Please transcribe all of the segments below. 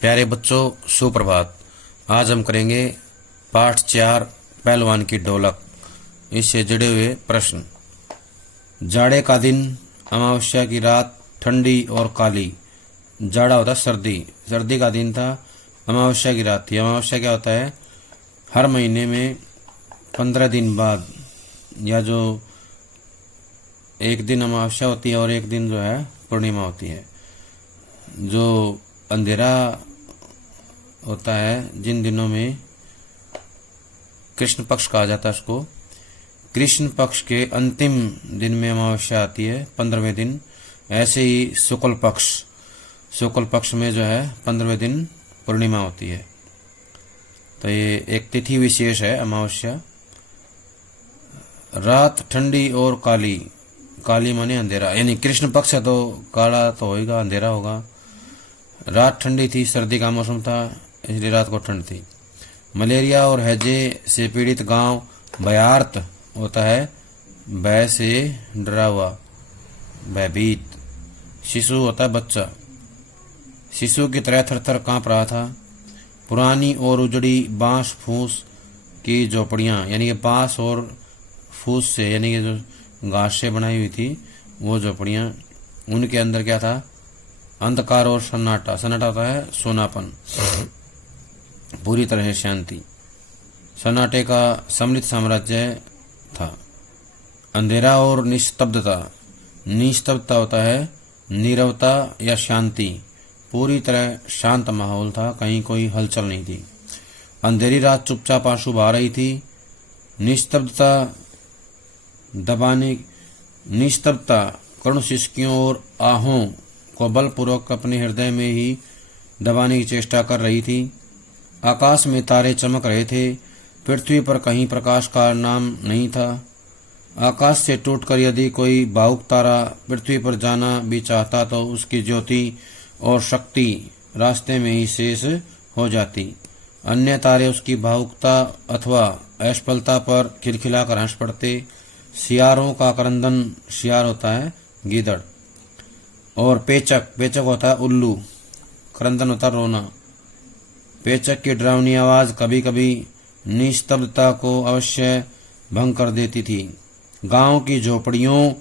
प्यारे बच्चों, सुप्रभात। आज हम करेंगे पाठ 4 पहलवान की ढोलक। इससे जुड़े हुए प्रश्न। जाड़े का दिन, अमावस्या की रात, ठंडी और काली। जाड़ा होता सर्दी, सर्दी का दिन था, अमावस्या की रात थी। अमावस्या क्या होता है? हर महीने में 15 दिन बाद, या जो एक दिन अमावस्या होती है और एक दिन जो है पूर्णिमा होती है। जो अंधेरा होता है जिन दिनों में कृष्ण पक्ष कहा जाता है उसको, कृष्ण पक्ष के अंतिम दिन में अमावस्या आती है, 15वें दिन। ऐसे ही शुक्ल पक्ष में जो है 15वें दिन पूर्णिमा होती है। तो ये एक तिथि विशेष है अमावस्या। रात ठंडी और काली, काली माने अंधेरा, यानी कृष्ण पक्ष है तो काला तो होगा, अंधेरा होगा। रात ठंडी थी, सर्दी का मौसम था, इसलिए रात को ठंड थी। मलेरिया और हैजे से पीड़ित गांव भयार्त होता है, भय से डरा हुआ, भयभीत। शिशु होता है बच्चा, शिशु की तरह थरथर कांप रहा था। पुरानी और उजड़ी बांस फूस की झोपड़ियां, यानी कि बांस और फूस से, यानी कि जो घास से बनाई हुई थी वो झोपड़ियां, उनके अंदर क्या था? अंधकार और सन्नाटा। सन्नाटा होता है सोनापन, पूरी तरह शांति। सन्नाटे का सम्मिलित साम्राज्य था। अंधेरा और निस्तब्धता। निस्तब्धता होता है नीरवता या शांति, पूरी तरह शांत माहौल था, कहीं कोई हलचल नहीं थी। अंधेरी रात चुपचाप आंसू बहा रही थी। निस्तब्धता निस्तब्धता करुण सिसकियों और आहों को बलपूर्वक अपने हृदय में ही दबाने की चेष्टा कर रही थी। आकाश में तारे चमक रहे थे, पृथ्वी पर कहीं प्रकाश का नाम नहीं था। आकाश से टूटकर यदि कोई भावुक तारा पृथ्वी पर जाना भी चाहता तो उसकी ज्योति और शक्ति रास्ते में ही शेष हो जाती। अन्य तारे उसकी भावुकता अथवा असफलता पर खिलखिलाकर हंस पड़ते। सियारों का क्रंदन, सियार होता है गीदड़, और पेचक होता है उल्लू, क्रंदन होता है रोना। पेचक की डरावनी आवाज कभी कभी निस्तब्धता को अवश्य भंग कर देती थी। गांव की झोपड़ियों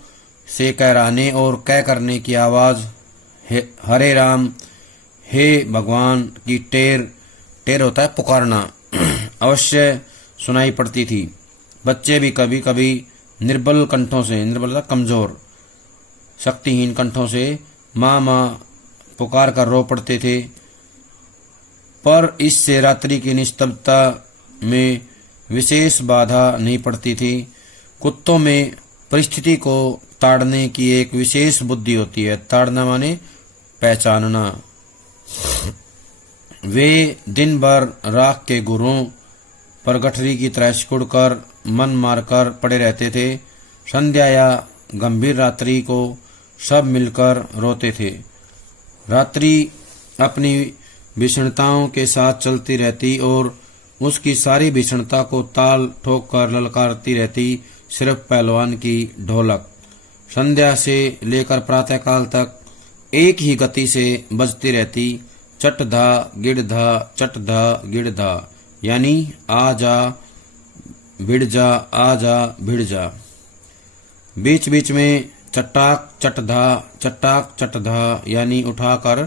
से कहराने और कह करने की आवाज, हरे राम, हे भगवान की टेर होता है पुकारना, अवश्य सुनाई पड़ती थी। बच्चे भी कभी कभी निर्बल कंठों से, निर्बल होता कमजोर, शक्तिहीन कंठों से माँ माँ पुकार कर रो पड़ते थे। पर इससे रात्रि की निस्तब्धता में विशेष बाधा नहीं पड़ती थी। कुत्तों में परिस्थिति को ताड़ने की एक विशेष बुद्धि होती है। ताड़ना माने पहचानना। वे दिन भर राख के गुरों पर गठरी की तरह सिकुड़कर मन मारकर पड़े रहते थे। संध्या या गंभीर रात्रि को सब मिलकर रोते थे। रात्रि अपनी भीषणताओं के साथ चलती रहती और उसकी सारी भीषणता को ताल ठोक कर ललकारती रहती सिर्फ पहलवान की ढोलक। संध्या से लेकर प्रातःकाल तक एक ही गति से बजती रहती, चट धा गिड़ धा, चट धा गिड़ धा, यानी आ जा भिड़ जा, आ जा भिड़ जा। बीच बीच में चट्टाक चट धा, चट्टाक चट धा, यानी उठाकर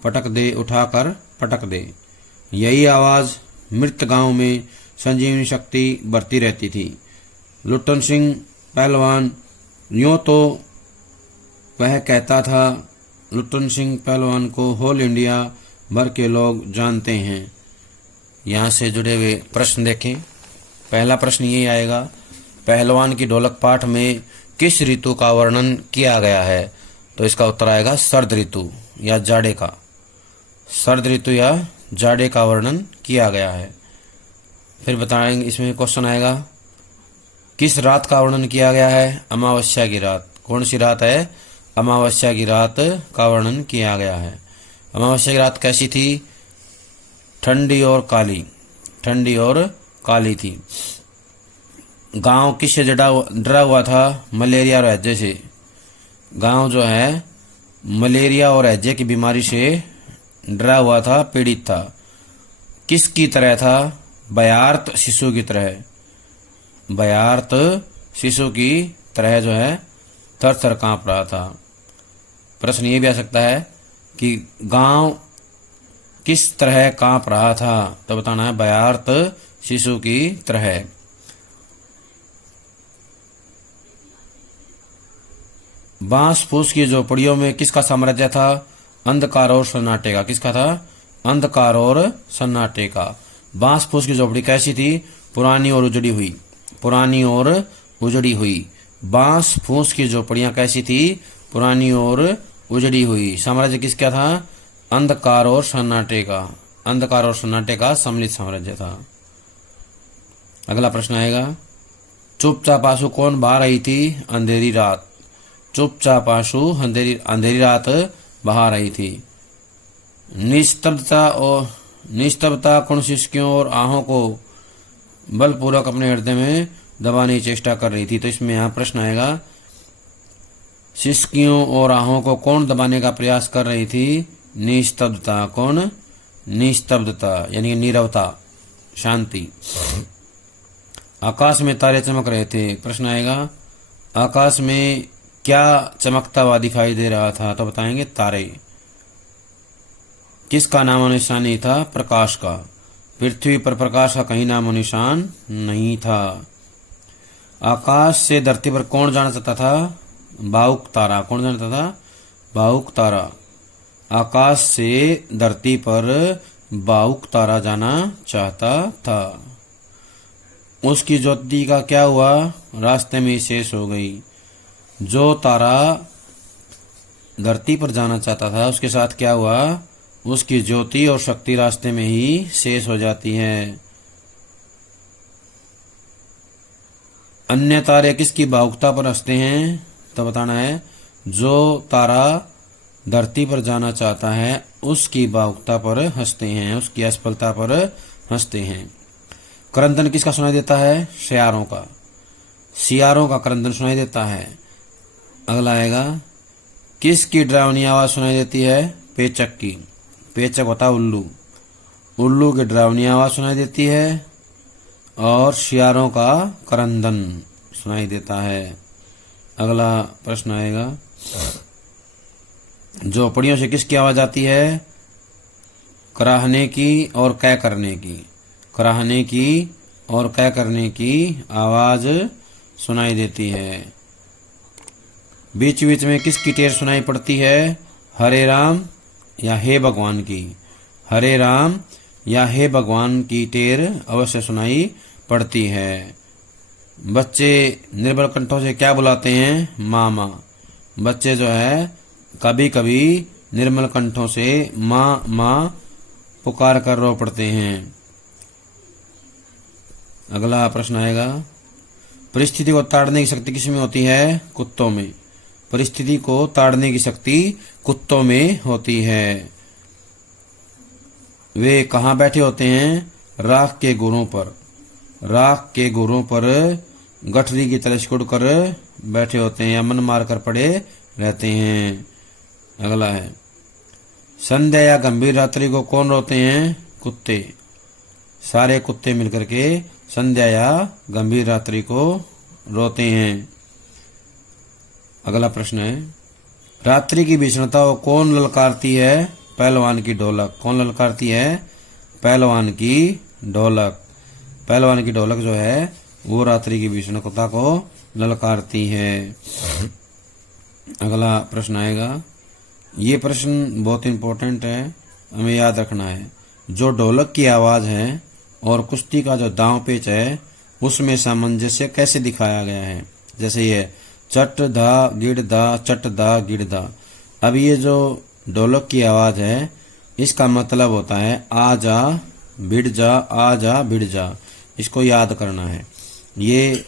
पटक दे, उठाकर पटक दे। यही आवाज मृत गांव में संजीवनी शक्ति बढ़ती रहती थी। लुट्टन सिंह पहलवान, यूं तो वह कहता था, लुट्टन सिंह पहलवान को होल इंडिया भर के लोग जानते हैं। यहाँ से जुड़े हुए प्रश्न देखें। पहला प्रश्न ये आएगा, पहलवान की ढोलक पाठ में किस ऋतु का वर्णन किया गया है? तो इसका उत्तर आएगा शरद ऋतु या जाड़े का। शरद ऋतु या जाड़े का वर्णन किया गया है। फिर बताएंगे, इसमें क्वेश्चन आएगा, किस रात का वर्णन किया गया है? अमावस्या की रात। कौन सी रात है? अमावस्या की रात का वर्णन किया गया है। अमावस्या की रात कैसी थी? ठंडी और काली, ठंडी और काली थी। गांव किससे डरा हुआ था? मलेरिया और हैजे से। गांव जो है मलेरिया और हैजे की बीमारी से डरा हुआ था, पीड़ित था। किसकी तरह था? बयार्त शिशु की तरह। बयार्त शिशु की तरह जो है थर थर कांप रहा था। प्रश्न ये भी आ सकता है कि गांव किस तरह कांप रहा था, तो बताना है बयार्त शिशु की तरह। बांस फूस की झोपड़ियों में किसका साम्राज्य था? अंधकार और सन्नाटे का। किसका था? अंधकार और सन्नाटे का। बांस फूस की झोपड़ी कैसी थी? पुरानी और उजड़ी हुई। पुरानी और उजड़ी हुई। बांस फूस की झोपड़ियां कैसी थी? पुरानी और उजड़ी हुई। साम्राज्य किसका था? अंधकार और सन्नाटे का। अंधकार और सन्नाटे का सम्मिलित साम्राज्य था। अगला प्रश्न आएगा, चुपचाप आंसू कौन बहा रही थी अंधेरी रात? चुपचाप आंसू अंधेरी रात बहा रही थी। निस्तब्धता कौन सिसकियों और आहों को बलपूर्वक अपने हृदय में दबाने की चेष्टा कर रही थी? तो इसमें यहाँ प्रश्न आएगा, सिसकियों और आहों को कौन दबाने का प्रयास कर रही थी? निस्तब्धता। कौन? निस्तब्धता यानी नीरवता, शांति। आकाश में तारे चमक रहे थे। प्रश्न आएगा, आकाश में क्या चमकता हुआ दिखाई दे रहा था? तो बताएंगे तारे। किसका नामो निशान नहीं था? प्रकाश का। पृथ्वी पर प्रकाश का कहीं नामो निशान नहीं था। आकाश से धरती पर कौन जाना चाहता था? भावुक तारा। कौन जाना चाहता था? भावुक तारा। आकाश से धरती पर भावुक तारा जाना चाहता था। उसकी ज्योति का क्या हुआ? रास्ते में शेष हो गई। जो तारा धरती पर जाना चाहता था उसके साथ क्या हुआ? उसकी ज्योति और शक्ति रास्ते में ही शेष हो जाती है। अन्य तारे किसकी भावुकता पर हंसते हैं? तो बताना है, जो तारा धरती पर जाना चाहता है उसकी भावुकता पर हंसते हैं, उसकी असफलता पर हंसते हैं। क्रंदन किसका सुनाई देता है? सियारों का। सियारों का क्रंदन सुनाई देता है। अगला आएगा, किसकी डरावनी आवाज सुनाई देती है? पेचक की। पेचक होता है उल्लू। उल्लू की डरावनी आवाज सुनाई देती है और सियारों का क्रंदन सुनाई देता है। अगला प्रश्न आएगा, झोपड़ियों से किसकी आवाज आती है? कराहने की और कै करने की। कराहने की और कै करने की आवाज सुनाई देती है। बीच बीच में किसकी टेर सुनाई पड़ती है? हरे राम या हे भगवान की। हरे राम या हे भगवान की टेर अवश्य सुनाई पड़ती है। बच्चे निर्बल कंठों से क्या बुलाते हैं? मामा। बच्चे जो है कभी कभी निर्मल कंठों से माँ माँ पुकार कर रो पड़ते हैं। अगला प्रश्न आएगा, परिस्थिति को ताड़ने की शक्ति किसमें होती है? कुत्तों में। परिस्थिति को ताड़ने की शक्ति कुत्तों में होती है। वे कहाँ बैठे होते हैं? राख के गोरों पर। राख के गोरों पर गठरी की तरह सिकुड़ कर बैठे होते हैं या मन मार कर पड़े रहते हैं। अगला है, संध्या या गंभीर रात्रि को कौन रोते हैं? कुत्ते। सारे कुत्ते मिलकर के संध्या या गंभीर रात्रि को रोते हैं। अगला प्रश्न है, रात्रि की भीषणता को कौन ललकारती है? पहलवान की ढोलक। कौन ललकारती है? पहलवान की ढोलक। पहलवान की ढोलक जो है वो रात्रि की भीषणता को ललकारती है। अगला प्रश्न आएगा, ये प्रश्न बहुत इंपॉर्टेंट है, हमें याद रखना है। जो ढोलक की आवाज है और कुश्ती का जो दांव पेच है उसमें सामंजस्य कैसे दिखाया गया है? जैसे ये चट धा गिड़ धा, चट धा गिड़ धा। अब ये जो ढोलक की आवाज है इसका मतलब होता है आ जा भिड़ जा, आ जा भिड़ जा। इसको याद करना है। ये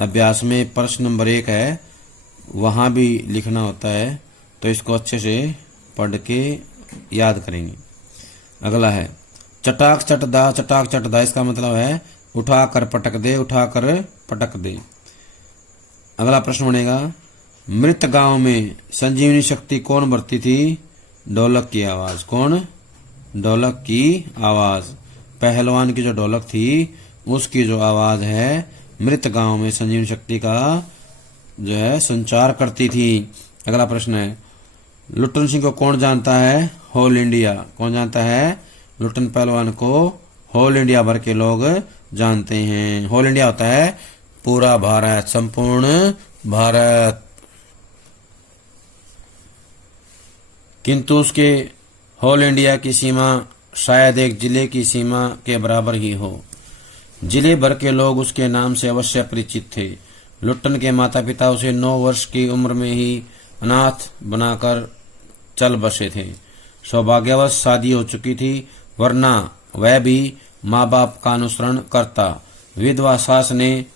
अभ्यास में प्रश्न नंबर 1 है, वहां भी लिखना होता है, तो इसको अच्छे से पढ़ के याद करेंगे। अगला है, चटाक चटदा, चटाक चटदा। इसका मतलब है उठा कर पटक दे, उठा कर पटक दे। अगला प्रश्न बनेगा, मृत गांव में संजीवनी शक्ति कौन बरती थी? ढोलक की आवाज। कौन? ढोलक की आवाज। पहलवान की जो ढोलक थी उसकी जो आवाज है मृत गांव में संजीवनी शक्ति का जो है संचार करती थी। अगला प्रश्न है, लुट्टन सिंह को कौन जानता है? Whole India. कौन जानता है? लुट्टन पहलवान को होल इंडिया भर के लोग जानते हैं। होल इंडिया होता है पूरा भारत, संपूर्ण भारत। किंतु उसके होल इंडिया की सीमा शायद एक जिले की सीमा के बराबर ही हो। जिले भर के लोग उसके नाम से अवश्य परिचित थे। लुट्टन के माता पिता उसे 9 वर्ष की उम्र में ही अनाथ बनाकर चल बसे थे। सौभाग्यवश शादी हो चुकी थी, वरना वह भी माँ बाप का अनुसरण करता। विधवा सास ने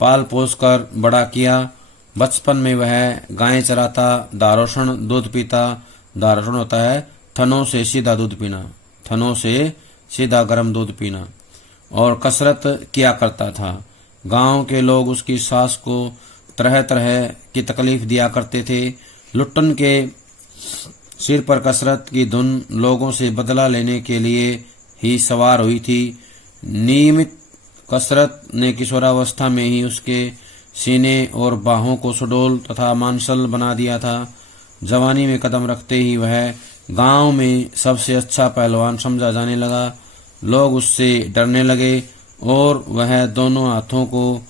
पाल पोस कर बड़ा किया। बचपन में वह गायें चराता, दारोषण दूध पीता। दारोषण होता है थनों से सीधा दूध पीना, थनों से सीधा गर्म दूध पीना, और कसरत किया करता था। गांव के लोग उसकी सास को तरह तरह की तकलीफ दिया करते थे। लुट्टन के सिर पर कसरत की धुन लोगों से बदला लेने के लिए ही सवार हुई थी। नियमित कसरत ने किशोरावस्था में ही उसके सीने और बाहों को सुडौल तथा मांसल बना दिया था। जवानी में कदम रखते ही वह गांव में सबसे अच्छा पहलवान समझा जाने लगा। लोग उससे डरने लगे और वह दोनों हाथों को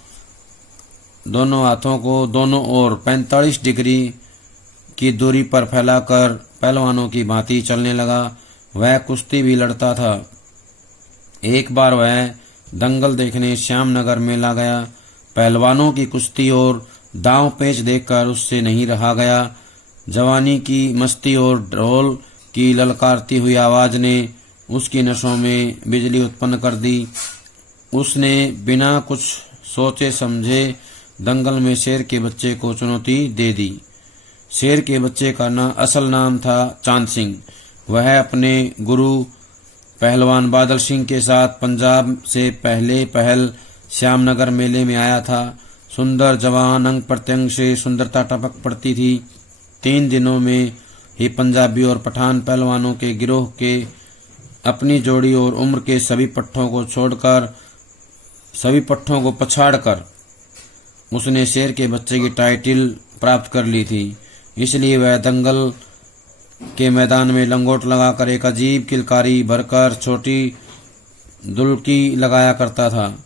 दोनों ओर 45 डिग्री की दूरी पर फैलाकर पहलवानों की भांति चलने लगा। वह कुश्ती भी लड़ता था। एक बार वह दंगल देखने श्यामनगर मेला गया। पहलवानों की कुश्ती और दांव पेच देखकर उससे नहीं रहा गया। जवानी की मस्ती और ढोल की ललकारती हुई आवाज ने उसकी नसों में बिजली उत्पन्न कर दी। उसने बिना कुछ सोचे समझे दंगल में शेर के बच्चे को चुनौती दे दी। शेर के बच्चे का असल नाम था चांद सिंह। वह अपने गुरु पहलवान बादल सिंह के साथ पंजाब से पहले पहल श्यामनगर मेले में आया था। सुंदर जवान, अंग प्रत्यंग से सुंदरता टपक पड़ती थी। 3 दिनों में ही पंजाबी और पठान पहलवानों के गिरोह के अपनी जोड़ी और उम्र के सभी पट्टों को पछाड़कर उसने शेर के बच्चे की टाइटिल प्राप्त कर ली थी। इसलिए वह दंगल के मैदान में लंगोट लगाकर एक अजीब किलकारी भरकर छोटी दुल्की लगाया करता था।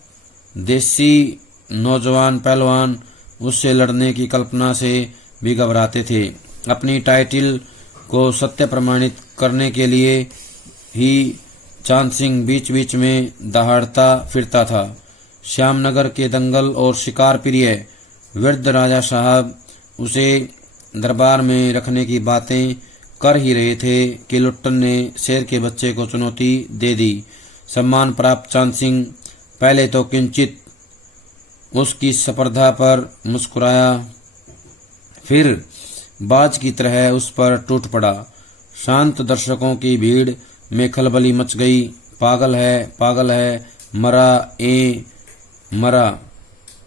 देसी नौजवान पहलवान उससे लड़ने की कल्पना से भी घबराते थे। अपनी टाइटिल को सत्य प्रमाणित करने के लिए ही चांद सिंह बीच बीच में दहाड़ता फिरता था। श्यामनगर के दंगल और शिकार प्रिय वृद्ध राजा साहब उसे दरबार में रखने की बातें कर ही रहे थे कि लुट्टन ने शेर के बच्चे को चुनौती दे दी। सम्मान प्राप्त चांद सिंह पहले तो किंचित उसकी स्पर्धा पर मुस्कुराया, फिर बाज की तरह उस पर टूट पड़ा। शांत दर्शकों की भीड़ में खलबली मच गई। पागल है,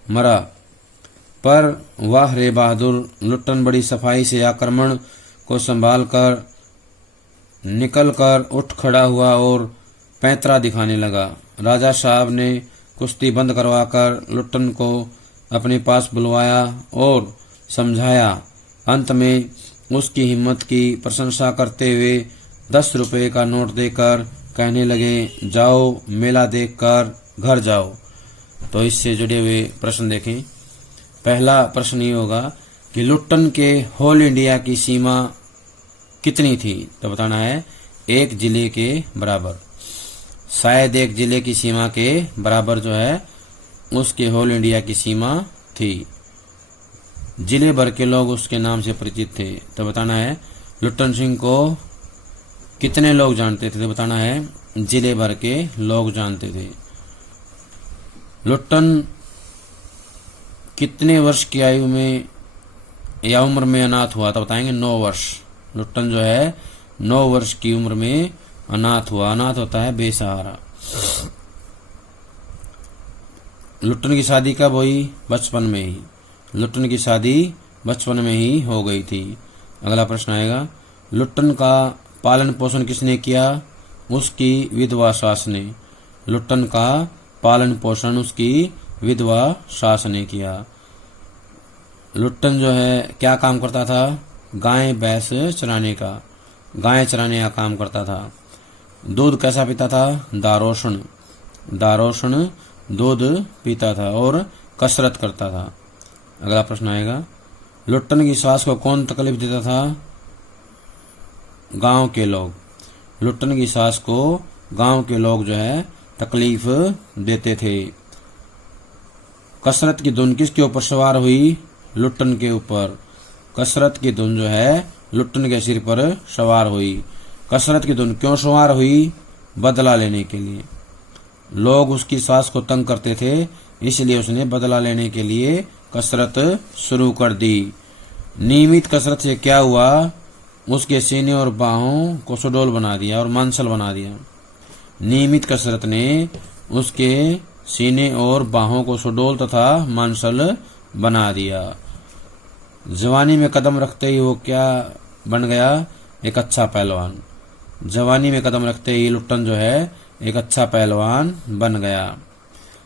मरा। पर वाह रे बहादुर! लुट्टन बड़ी सफाई से आक्रमण को संभालकर निकल कर उठ खड़ा हुआ और पैंतरा दिखाने लगा। राजा साहब ने कुश्ती बंद करवाकर लुट्टन को अपने पास बुलवाया और समझाया। अंत में उसकी हिम्मत की प्रशंसा करते हुए 10 रुपए का नोट देकर कहने लगे, जाओ मेला देखकर घर जाओ। तो इससे जुड़े हुए प्रश्न देखें। पहला प्रश्न ये होगा कि लुट्टन के होल इंडिया की सीमा कितनी थी? तो बताना है 1 जिले के बराबर। शायद 1 जिले की सीमा के बराबर जो है उसके होल इंडिया की सीमा थी। जिले भर के लोग उसके नाम से परिचित थे। तो बताना है लुट्टन सिंह को कितने लोग जानते थे? तो बताना है जिले भर के लोग जानते थे। लुट्टन कितने वर्ष की आयु में या उम्र में अनाथ हुआ? तो बताएंगे 9 वर्ष। लुट्टन जो है 9 वर्ष की उम्र में अनाथ हुआ। अनाथ होता है बेसहारा। लुट्टन की शादी कब हुई? बचपन में ही। लुट्टन की शादी बचपन में ही हो गई थी। अगला प्रश्न आएगा, लुट्टन का पालन पोषण किसने किया? उसकी विधवा सास ने। लुट्टन का पालन पोषण उसकी विधवा सास ने किया। लुट्टन जो है क्या काम करता था? गाय भैंस चराने का, गाय चराने का काम करता था। दूध कैसा पीता था? दारोषण, दारोषण दूध पीता था और कसरत करता था। अगला प्रश्न आएगा, लुट्टन की सास को कौन तकलीफ देता था? गांव के लोग। लुट्टन की सास को गांव के लोग जो है तकलीफ देते थे। कसरत की धुन किसके ऊपर सवार हुई? लुट्टन के ऊपर। कसरत की धुन जो है लुट्टन के सिर पर सवार हुई। कसरत की धुन क्यों सवार हुई? बदला लेने के लिए। लोग उसकी सास को तंग करते थे, इसलिए उसने बदला लेने के लिए कसरत शुरू कर दी। नियमित कसरत से क्या हुआ? उसके सीने और बाहों को सुडौल बना दिया और मांसल बना दिया। नियमित कसरत ने उसके सीने और बाहों को सुडौल तथा मांसल बना दिया। जवानी में कदम रखते ही वो क्या बन गया? एक अच्छा पहलवान। जवानी में कदम रखते ही लुट्टन जो है एक अच्छा पहलवान बन गया।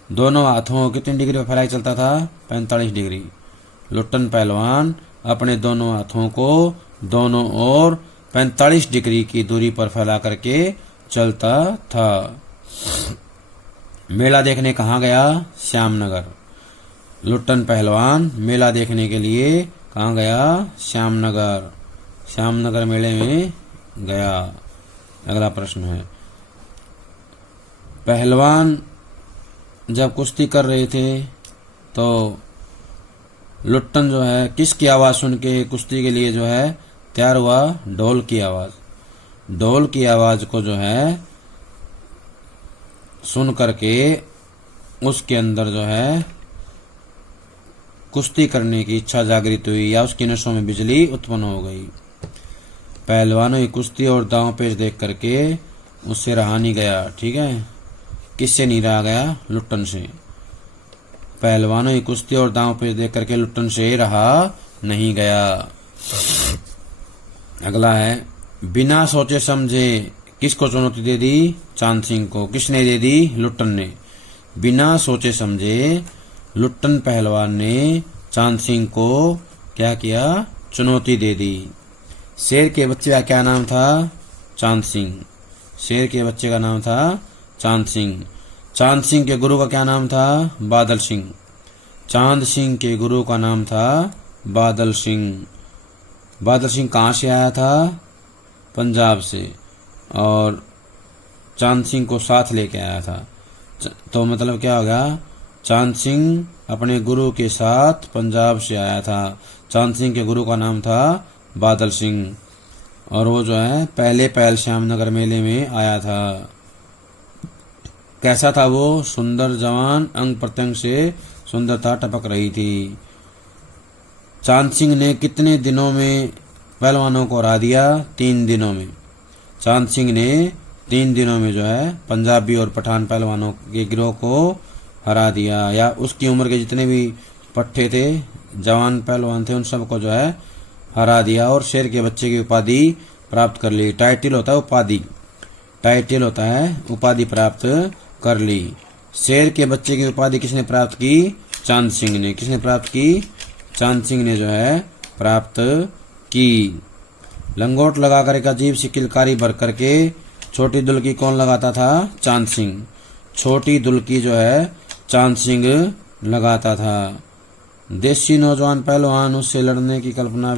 दोनों हाथों कितनी डिग्री पर फैलाए चलता था? 45 डिग्री। लुट्टन पहलवान अपने दोनों हाथों को दोनों ओर 45 डिग्री की दूरी पर फैला करके चलता था। मेला देखने कहाँ गया? श्यामनगर। लुट्टन पहलवान मेला देखने के लिए कहाँ गया? श्यामनगर। श्यामनगर मेले में गया। अगला प्रश्न है, पहलवान जब कुश्ती कर रहे थे तो लुट्टन जो है किसकी आवाज सुन के कुश्ती के लिए जो है तैयार हुआ? ढोल की आवाज। ढोल की आवाज को जो है सुन करके उसके अंदर जो है कुश्ती करने की इच्छा जागृत हुई या उसकी नसों में बिजली उत्पन्न हो गई। पहलवानों की कुश्ती और दांव पेच देख करके उससे रहा नहीं गया। ठीक है, किससे नहीं रहा गया? लुट्टन से। पहलवानों की कुश्ती और दांव पेच देख करके लुट्टन से रहा नहीं गया। अगला है, बिना सोचे समझे किसको चुनौती दे दी? चांद सिंह को। किसने दे दी? लुट्टन ने। बिना सोचे समझे लुट्टन पहलवान ने चांद सिंह को क्या किया? चुनौती दे दी। शेर के बच्चे का क्या नाम था? चांद सिंह। शेर के बच्चे का नाम था चांद सिंह। चांद सिंह के गुरु का क्या नाम था? बादल सिंह। चांद सिंह के गुरु का नाम था बादल सिंह। बादल सिंह कहाँ से आया था? पंजाब से, और चांद सिंह को साथ लेके आया था। तो मतलब क्या हो गया? चांद सिंह अपने गुरु के साथ पंजाब से आया था। चांद सिंह के गुरु का नाम था बादल सिंह, और वो जो है पहले पहल श्यामनगर मेले में आया था। कैसा था वो? सुंदर जवान, अंग प्रत्यंग से सुंदरता टपक रही थी। चांद सिंह ने कितने दिनों में पहलवानों को हरा दिया? 3 दिनों में। चांद सिंह ने 3 दिनों में जो है पंजाबी और पठान पहलवानों के गिरोह को हरा दिया, या उसकी उम्र के जितने भी पट्टे थे, जवान पहलवान थे, उन सबको जो है हरा दिया और शेर के बच्चे की उपाधि प्राप्त कर ली। टाइटल होता है उपाधि, टाइटल होता है उपाधि प्राप्त कर ली। शेर के बच्चे की उपाधि किसने प्राप्त की? चांद सिंह ने। किसने प्राप्त की? चांद सिंह ने जो है प्राप्त की। लंगोट लगा कर एक अजीब सी किलकारी भर करके छोटी दुल्की कौन लगाता था? चांद सिंह। छोटी दुल्की जो है चांद सिंह लगाता था। देसी नौजवान पहलवान उससे लड़ने की कल्पना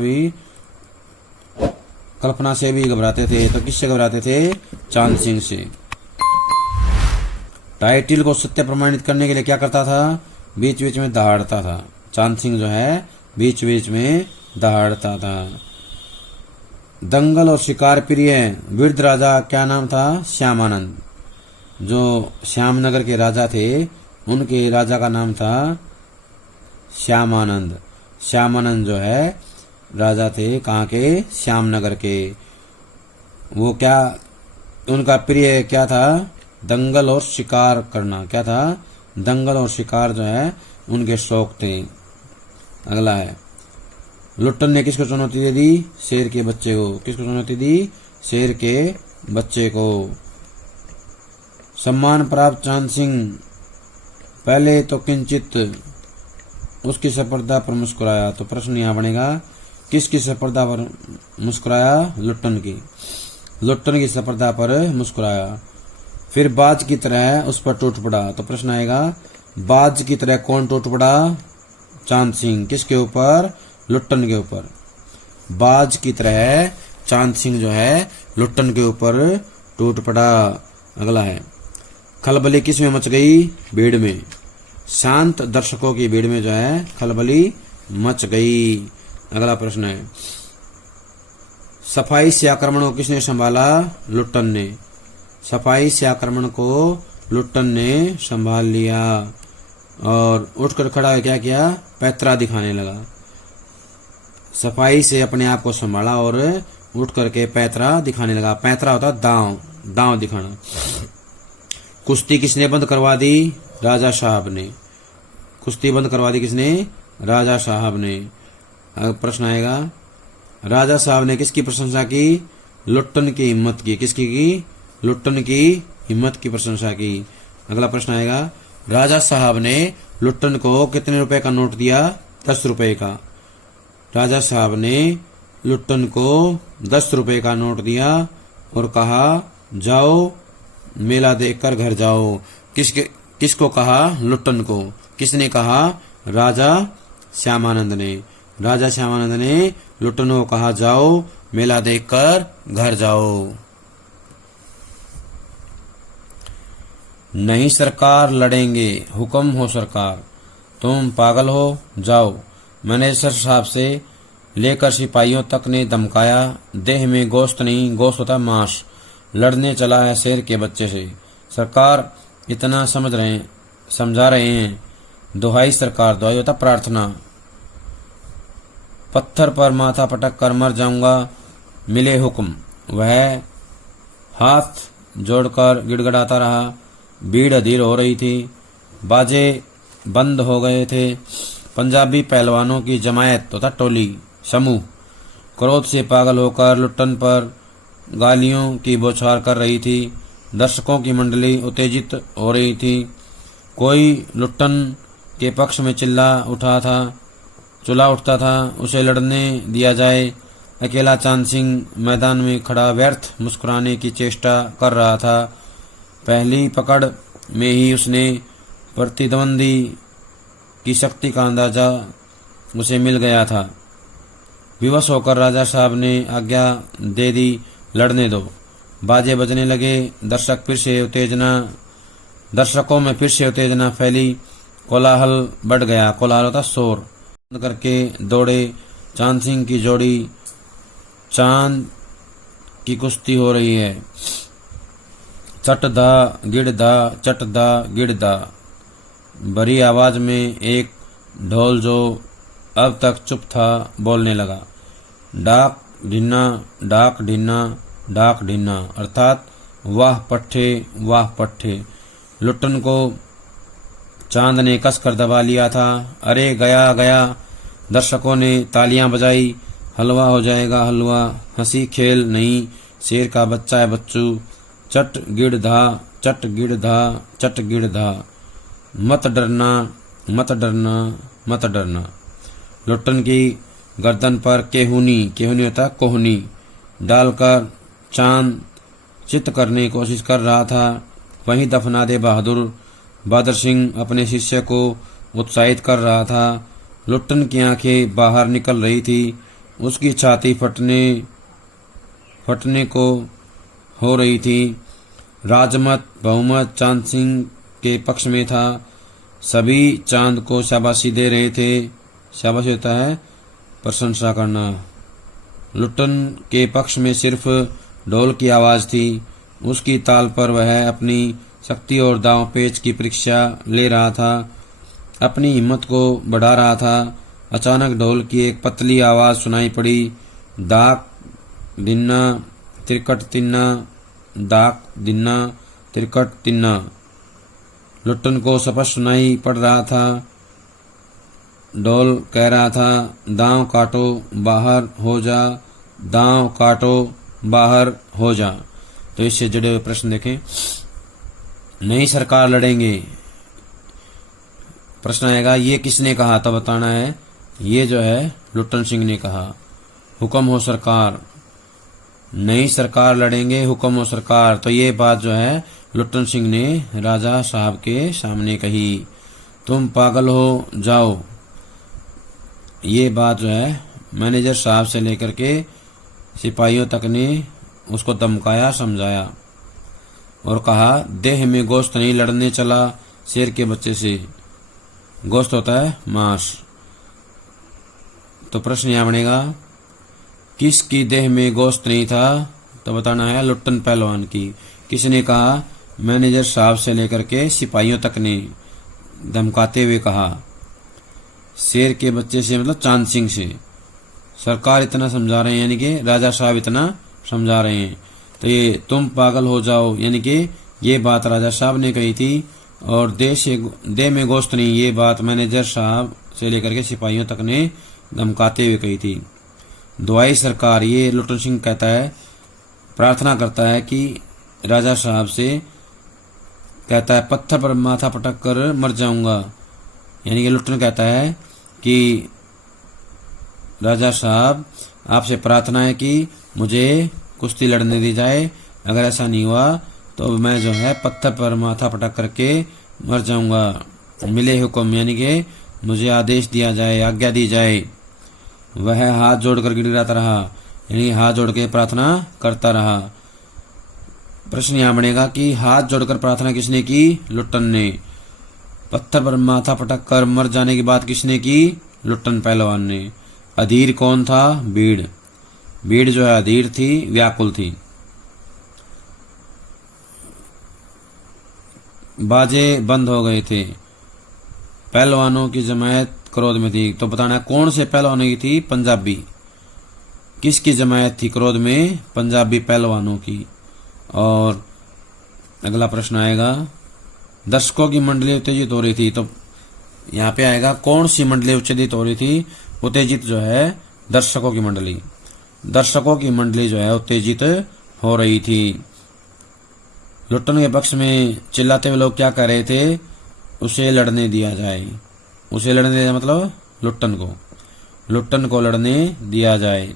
से भी घबराते थे। तो किससे घबराते थे? चांद सिंह से। टाइटल को सत्य प्रमाणित करने के लिए क्या करता था? बीच बीच में दहाड़ता था। चांद सिंह जो है बीच बीच में दहाड़ता था। दंगल और शिकार प्रिय वृद्ध राजा क्या नाम था? श्यामानंद। जो श्यामनगर के राजा थे उनके राजा का नाम था श्यामानंद। श्यामानंद जो है राजा थे कहाँ के? श्यामनगर के। वो क्या उनका प्रिय क्या था? दंगल और शिकार करना। क्या था? दंगल और शिकार जो है उनके शौक थे। अगला है, लुट्टन ने किसको चुनौती दे दी? शेर के बच्चे को। किसको चुनौती दी? शेर के बच्चे को। सम्मान प्राप्त चांद सिंह पहले तो किंचित उसकी सफलता पर मुस्कुराया। तो प्रश्न यहाँ बनेगा, किसकी सफलता पर मुस्कुराया? लुट्टन की। लुट्टन की सफलता पर मुस्कुराया। फिर बाज की तरह उस पर टूट पड़ा। तो प्रश्न आएगा, बाज की तरह कौन टूट पड़ा? चांद सिंह। किसके ऊपर? लुट्टन के ऊपर। बाज की तरह चांद सिंह जो है लुट्टन के ऊपर टूट पड़ा। अगला है, खलबली किस में मच गई? भीड़ में। शांत दर्शकों की भीड़ में जो है खलबली मच गई। अगला प्रश्न है, सफाई से आक्रमण को किसने संभाला? लुट्टन ने। सफाई से आक्रमण को लुट्टन ने संभाल लिया और उठकर खड़ा होकर क्या किया? पैतरा दिखाने लगा। सफाई से अपने आप को संभाला और उठ करके पैतरा दिखाने लगा। पैतरा होता दांव, दांव दिखाना। कुश्ती किसने बंद करवा दी? राजा साहब ने। कुश्ती बंद करवा दी किसने? राजा साहब ने। प्रश्न आएगा, राजा साहब ने किसकी प्रशंसा की? लुट्टन की हिम्मत की। किसकी की? लुट्टन की हिम्मत की प्रशंसा की। अगला प्रश्न आएगा, राजा साहब ने लुट्टन को कितने रुपए का नोट दिया? 10 रुपए का। राजा साहब ने लुट्टन को 10 रुपए का नोट दिया और कहा, जाओ मेला देखकर घर जाओ। किसको कहा? लुट्टन को। किसने कहा? राजा श्यामानंद ने। राजा श्यामानंद ने लुट्टन को कहा, जाओ मेला देखकर घर जाओ। नहीं सरकार, लड़ेंगे। हुक्म हो सरकार। तुम पागल हो, जाओ। मैनेजर साहब से लेकर सिपाहियों तक ने धमकाया। देह में गोश्त नहीं, गोश्त होता मांस। लड़ने चला है शेर के बच्चे से। सरकार इतना समझा रहे हैं। दुहाई सरकार, दुहाई होता प्रार्थना। पत्थर पर माथा पटक कर मर जाऊंगा, मिले हुक्म। वह हाथ जोड़कर गिड़गिड़ाता रहा। भीड़ अधीर हो रही थी। बाजे बंद हो गए थे। पंजाबी पहलवानों की जमायत तथा टोली, समूह क्रोध से पागल होकर लुट्टन पर गालियों की बौछार कर रही थी। दर्शकों की मंडली उत्तेजित हो रही थी। कोई लुट्टन के पक्ष में चिल्ला उठता था, उसे लड़ने दिया जाए। अकेला चांद सिंह मैदान में खड़ा व्यर्थ मुस्कुराने की चेष्टा कर रहा था। पहली पकड़ में ही उसने प्रतिद्वंदी की शक्ति का अंदाजा उसे मिल गया था। विवश होकर राजा साहब ने आज्ञा दे दी, लड़ने दो। बाजे बजने लगे। दर्शकों में फिर से उत्तेजना फैली। कोलाहल बढ़ गया। कोलाहल होता शोर। बंद करके दौड़े। चांद सिंह की जोड़ी। चांद की कुश्ती हो रही है। चट दा गिड़ दा, चट दा गिड़ दा। भरी आवाज में एक ढोल जो अब तक चुप था बोलने लगा, डाक ढिन्ना, डाक ढिन्ना, डाक ढिन्ना, अर्थात वाह पट्टे, वाह पट्टे। लुट्टन को चांद ने कसकर दबा लिया था। अरे गया गया। दर्शकों ने तालियां बजाई। हलवा हो जाएगा हलवा, हंसी खेल नहीं, शेर का बच्चा है बच्चू। चट गिड़ धा, चट गिड़ धा, चट गिड़ धा। मत डरना, मत डरना, मत डरना। लुट्टन की गर्दन पर केहूनी, केहूनी होता कोहनी डालकर चांद चित करने की कोशिश कर रहा था। वहीं दफना दे बहादुर सिंह अपने शिष्य को उत्साहित कर रहा था। लुट्टन की आंखें बाहर निकल रही थी। उसकी छाती फटने को हो रही थी। राजमत बहुमत चांद सिंह के पक्ष में था। सभी चांद को शाबाशी दे रहे थे। शाबाशी होता है प्रशंसा करना। लुट्टन के पक्ष में सिर्फ ढोल की आवाज थी। उसकी ताल पर वह अपनी शक्ति और दांव पेच की परीक्षा ले रहा था, अपनी हिम्मत को बढ़ा रहा था। अचानक ढोल की एक पतली आवाज सुनाई पड़ी, दाक दिन्ना तिरकट तिन्ना, दाक दिन्ना तिरकट तिन्ना। लुट्टन को स्पष्ट सुनाई पड़ रहा था। ढोल कह रहा था, दांव काटो बाहर हो जा, दांव काटो बाहर हो जा। तो इससे जुड़े हुए प्रश्न देखें। नहीं सरकार लड़ेंगे। प्रश्न आएगा ये किसने कहा, तो बताना है ये जो है लुट्टन सिंह ने कहा। हुक्म हो सरकार, नहीं सरकार लड़ेंगे, हुक्म हो सरकार। तो ये बात जो है लुट्टन सिंह ने राजा साहब के सामने कही। तुम पागल हो जाओ, ये बात जो है मैनेजर साहब से लेकर के सिपाहियों तक ने उसको धमकाया, समझाया और कहा देह में गोश्त नहीं, लड़ने चला शेर के बच्चे से। गोश्त होता है मांस। तो प्रश्न यहाँ बनेगा किसकी देह में गोश्त नहीं था, तो बताना है लुट्टन पहलवान की। किसने कहा, मैनेजर साहब से लेकर के सिपाहियों तक ने धमकाते हुए कहा। शेर के बच्चे से मतलब चांद सिंह से। सरकार इतना समझा रहे हैं, यानी कि राजा साहब इतना समझा रहे हैं। तो ये तुम पागल हो जाओ, यानी कि ये बात राजा साहब ने कही थी और देह में गोश्त नहीं, ये बात मैनेजर साहब से लेकर के सिपाहियों तक ने धमकाते हुए कही थी। दुआई सरकार, ये लुट्टन सिंह कहता है, प्रार्थना करता है कि राजा साहब से कहता है पत्थर पर माथा पटक कर मर जाऊंगा। यानी कि लुट्टन कहता है कि राजा साहब आपसे प्रार्थना है कि मुझे कुश्ती लड़ने दी जाए, अगर ऐसा नहीं हुआ तो मैं जो है पत्थर पर माथा पटक करके मर जाऊंगा। मिले हुक्म, यानी कि मुझे आदेश दिया जाए, आज्ञा दी जाए। वह हाथ जोड़कर गिड़गिड़ाता रहा, यानी हाथ जोड़ के प्रार्थना करता रहा। प्रश्न यहाँ बनेगा कि हाथ जोड़कर प्रार्थना किसने की, लुट्टन ने। पत्थर पर माथा पटक कर मर जाने की बात किसने की, लुट्टन पहलवान ने। अधीर कौन था, भीड़। भीड़ जो है अधीर थी, व्याकुल थी। बाजे बंद हो गए थे, पहलवानों की जमायत क्रोध में थी। तो बताना कौन से पहलवानों की थी, पंजाबी। किसकी जमायत थी क्रोध में, पंजाबी पहलवानों की। और अगला प्रश्न आएगा दर्शकों की मंडली उत्तेजित हो रही थी। तो यहाँ पे आएगा कौन सी मंडली उत्तेजित हो रही थी, उत्तेजित जो है दर्शकों की मंडली। दर्शकों की मंडली जो है उत्तेजित हो रही थी। लुट्टन के पक्ष में चिल्लाते हुए लोग क्या कह रहे थे, उसे लड़ने दिया जाए। उसे लड़ने दिया मतलब लुट्टन को लड़ने दिया जाए।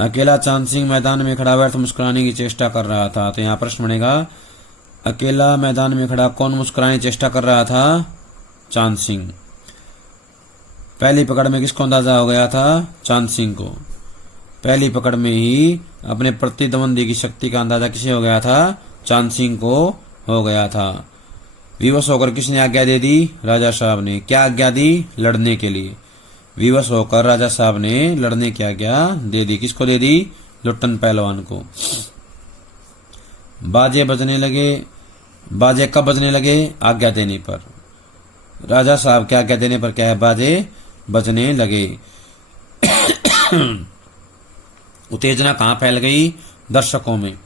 अकेला चांद सिंह मैदान में खड़ा व्यर्थ मुस्कुराने की चेष्टा कर रहा था। तो यहाँ प्रश्न बनेगा अकेला मैदान में खड़ा कौन मुस्कुराने की चेष्टा कर रहा था, चांद सिंह। पहली पकड़ में किसको अंदाजा हो गया था, चांद सिंह को। पहली पकड़ में ही अपने प्रतिद्वंदी की शक्ति का अंदाजा किसे हो गया था, चांद सिंह को हो गया था। विवश होकर किसने आज्ञा दे दी, राजा साहब ने। क्या आज्ञा दी, लड़ने के लिए। विवश होकर राजा साहब ने लड़ने की आज्ञा दे दी। किसको दे दी, लुट्टन पहलवान को। बाजे बजने लगे। बाजे कब बजने लगे, आज्ञा देने पर। राजा साहब के आज्ञा देने पर क्या है, बाजे बजने लगे। उत्तेजना कहाँ फैल गई, दर्शकों में।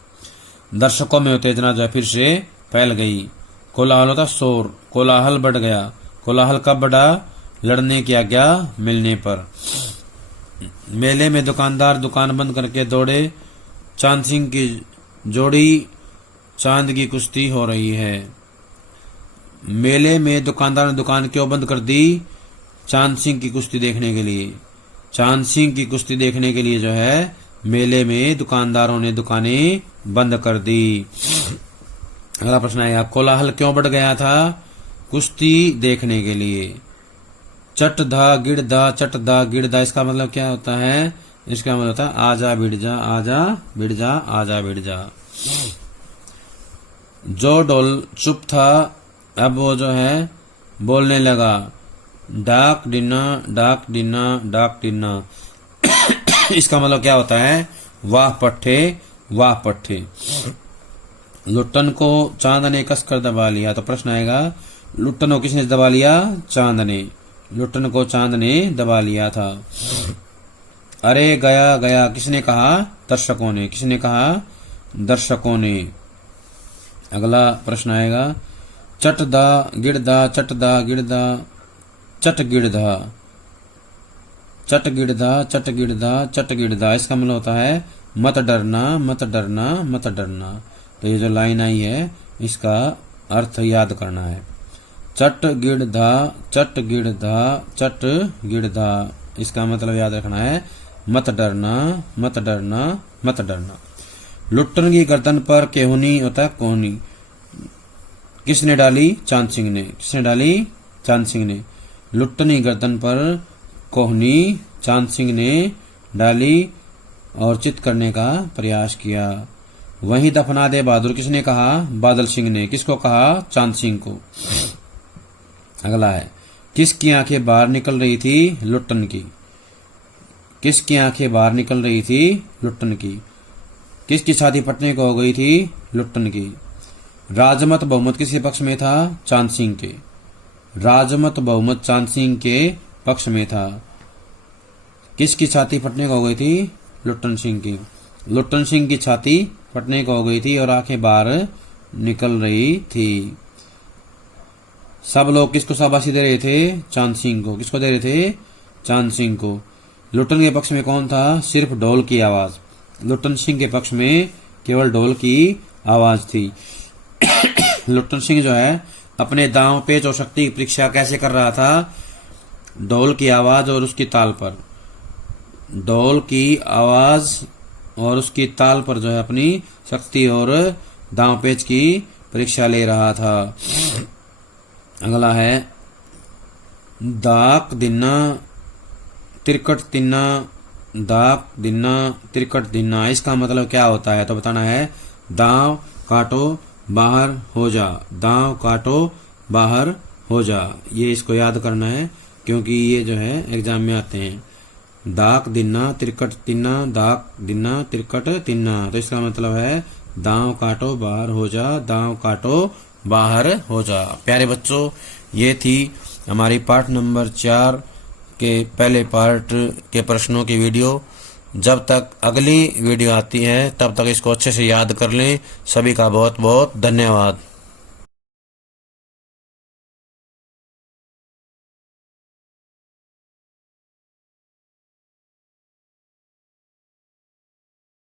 दर्शकों में उत्तेजना जो है फिर से फैल गई। कोलाहल होता शोर, कोलाहल बढ़ गया। कोलाहल कब बढ़ा, लड़ने की आज्ञा मिलने पर। मेले में दुकानदार दुकान बंद करके दौड़े। चांद सिंह की जोड़ी चांद की कुश्ती हो रही है। मेले में दुकानदार ने दुकान क्यों बंद कर दी, चांद सिंह की कुश्ती देखने के लिए। चांद सिंह की कुश्ती देखने के लिए जो है मेले में दुकानदारों ने दुकानें बंद कर दी। अगला प्रश्न आएगा कोलाहल क्यों बढ़ गया था, कुश्ती देखने के लिए। चट धा गिड़ धा, चट धा गिड़ धा, इसका मतलब क्या होता है, इसका मतलब होता है आजा भिड़ जा, आजा भिड़ जा, आजा भिड़ जा। जो ढोल चुप था अब वो जो है बोलने लगा। डाक डिना, डाक डिना, डाक डिना। इसका मतलब क्या होता है, वाह पट्टे, वाह पट्टे। लुट्टन को चांद ने कसकर दबा लिया। तो प्रश्न आएगा लुट्टन को किसने दबा लिया, चांद ने। लुट्टन को चांद ने दबा लिया था। अरे गया गया किसने कहा, दर्शकों ने। किसने कहा, दर्शकों ने। अगला प्रश्न आएगा चट दा गिड़ दा, चट दा गिड़ दा, चट गिड़ दा, चट गिड़ दा, चट गिड़ दा, चट गिड़ दा। इसका मतलब होता है मत डरना, मत डरना, मत डरना। तो ये जो लाइन आई है इसका अर्थ याद करना है। चट गिड़धा, चट गिड़धा, चट गिड़धा, इसका मतलब याद रखना है मत डरना, मत डरना, मत डरना। लुट्टन की गर्दन पर केहुनी होता है कोहनी, किसने डाली? चांद सिंह ने। किसने डाली? चांद सिंह ने। लुट्टनी गर्दन पर कोहनी चांद सिंह ने डाली और चित करने का प्रयास किया। वहीं दफना दे बहादुर, किसने कहा? बादल सिंह ने। किसको कहा? चांद सिंह को। अगला है, किसकी आंखें बाहर निकल रही थी? लुट्टन की। किसकी आंखें बाहर निकल रही थी? लुट्टन की। किसकी छाती फटने को हो गई थी? लुट्टन की। राजमत बहुमत किसके पक्ष में था? चांद सिंह के। राजमत बहुमत चांद सिंह के पक्ष में था। किसकी छाती फटने को हो गई थी? लुट्टन सिंह की। लुट्टन सिंह की छाती फटने को हो गई थी और आंखें बाहर निकल रही थी। सब लोग किसको शाबाशी दे रहे थे? चांद सिंह को। किसको दे रहे थे? चांद सिंह को। लुट्टन के पक्ष में कौन था? सिर्फ ढोल की आवाज। लुट्टन सिंह के पक्ष में केवल ढोल की आवाज थी। लुट्टन सिंह जो है अपने दांव पेच और शक्ति की परीक्षा कैसे कर रहा था? ढोल की आवाज और उसकी ताल पर। ढोल की आवाज और उसकी ताल पर जो है अपनी शक्ति और दांव पेच की परीक्षा ले रहा था। अगला है, दाक दिन्ना तिरकट तिन्ना, दाक दिन्ना तिरकट दिन्ना, इसका मतलब क्या होता है? तो बताना है दांव काटो बाहर हो जा, दांव काटो बाहर हो जा। ये इसको याद करना है क्योंकि ये जो है एग्जाम में आते हैं। दाक दिन्ना तिरकट तिन्ना, दाक दिन्ना तिरकट तिन्ना, तो इसका मतलब है दांव काटो बाहर हो जा, दांव काटो बाहर हो जा। प्यारे बच्चों, ये थी हमारी पार्ट नंबर 4 के पहले पार्ट के प्रश्नों की वीडियो। जब तक अगली वीडियो आती है तब तक इसको अच्छे से याद कर लें। सभी का बहुत बहुत धन्यवाद।